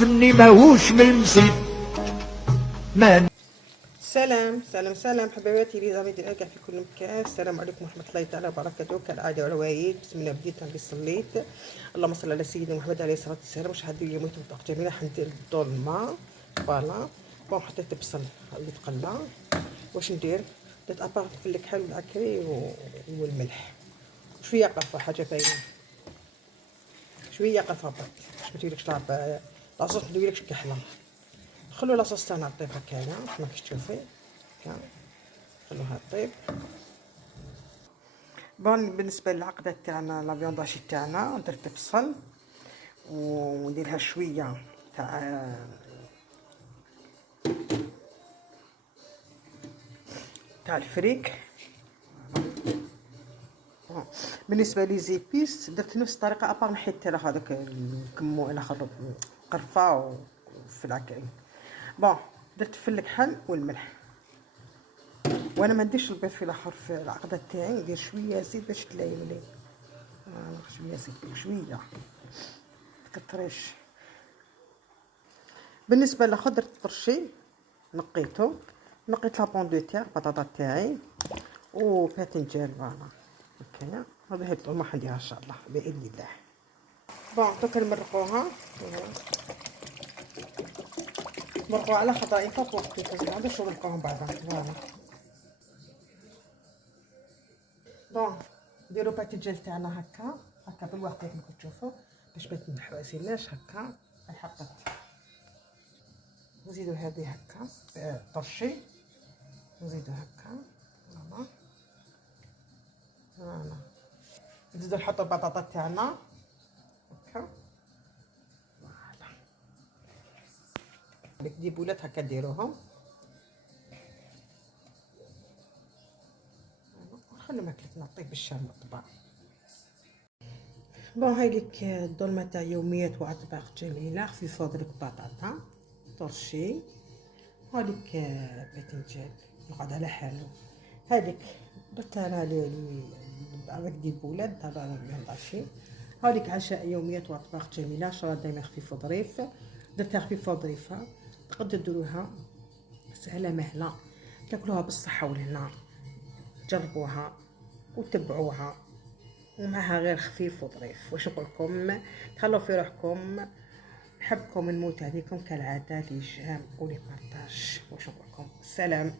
فني ماهوش من المصيب ما. سلام سلام سلام حبيباتي لي زامي ديال كاع في كل مكان. السلام عليكم ورحمه الله تعالى وبركاته. كالعاده وروايد بسم الله بديت نبي صليت. اللهم صل على سيدنا محمد عليه الصلاه والسلام. واش حد اليوم طبق جميله حندير الظلمه فوالا. بون حطيت البصل اللي تقلى. واش ندير؟ درت ابار في الكحل والعكري والملح شويه قرفه حاجه باينه شويه قرفه برك باش ما توليكش طاب لاصوص ما توليكش كحله. خلو لاصوص تاعنا طيب هكايا كما كتشوفي هكا خلوها طيب. بون بالنسبه للعقده تاعنا لا فيونداشي تاعنا درت بصل ونديرها شويه تاع الفريك. بالنسبه لي زيبيس درت نفس الطريقه ابار نحيت هذاك الكمون الاخر قرفه وفي العكاين. بون درت في الكحل والملح وانا ما نديرش البيض في الاخر في العقده تاعي ندير شويه زيت باش تلايم لي. شويه زيت شويه كتريش. بالنسبه للاخر درت طرشي نقيت لا بون دو تير البطاطا تاعي وباذنجان فوالا هكايا. هذا هي الطومه حنديرها ان شاء الله باذن الله. بون دوكا نمرقوها مرقوها على خضائفها فوق التلفاز هذا شو نلقاهم بعدا فوالا. بون نديرو باذنجان تاعنا هكا بالوقت كيما كتشوفوا باش ما تنحرسيناش هكا. هاي حطت نزيدو هذه هكا طرشي نزيدو هكا فوالا. نزيدو نحطو البطاطا تاعنا هكا فوالا. دي بولات هكا ديروهم خلي ماكلتنا طيب بالشام والطباع. بون هاي ليك الظلمه تاع يوميات واطباق جميله خفيفه. درك بطاطا طرشي هذيك باذنجان يقعد على حاله. هذيك درتها انا avec دي بولات تاع الفيونداشي. هذيك عشاء يوميات واطباق جميله ان شاء الله دائما خفيف وظريف. درتها خفيفه وظريفه تقدر ديروها سهله مهله تاكلوها بالصحه والهنا. جربوها وتبعوها ومعها غير خفيف وظريف. واش نقولكم تهلاو في روحكم. نحبكم نموت عليكم كالعاده لي جام ولي بارطاج. واش نقولكم سلام.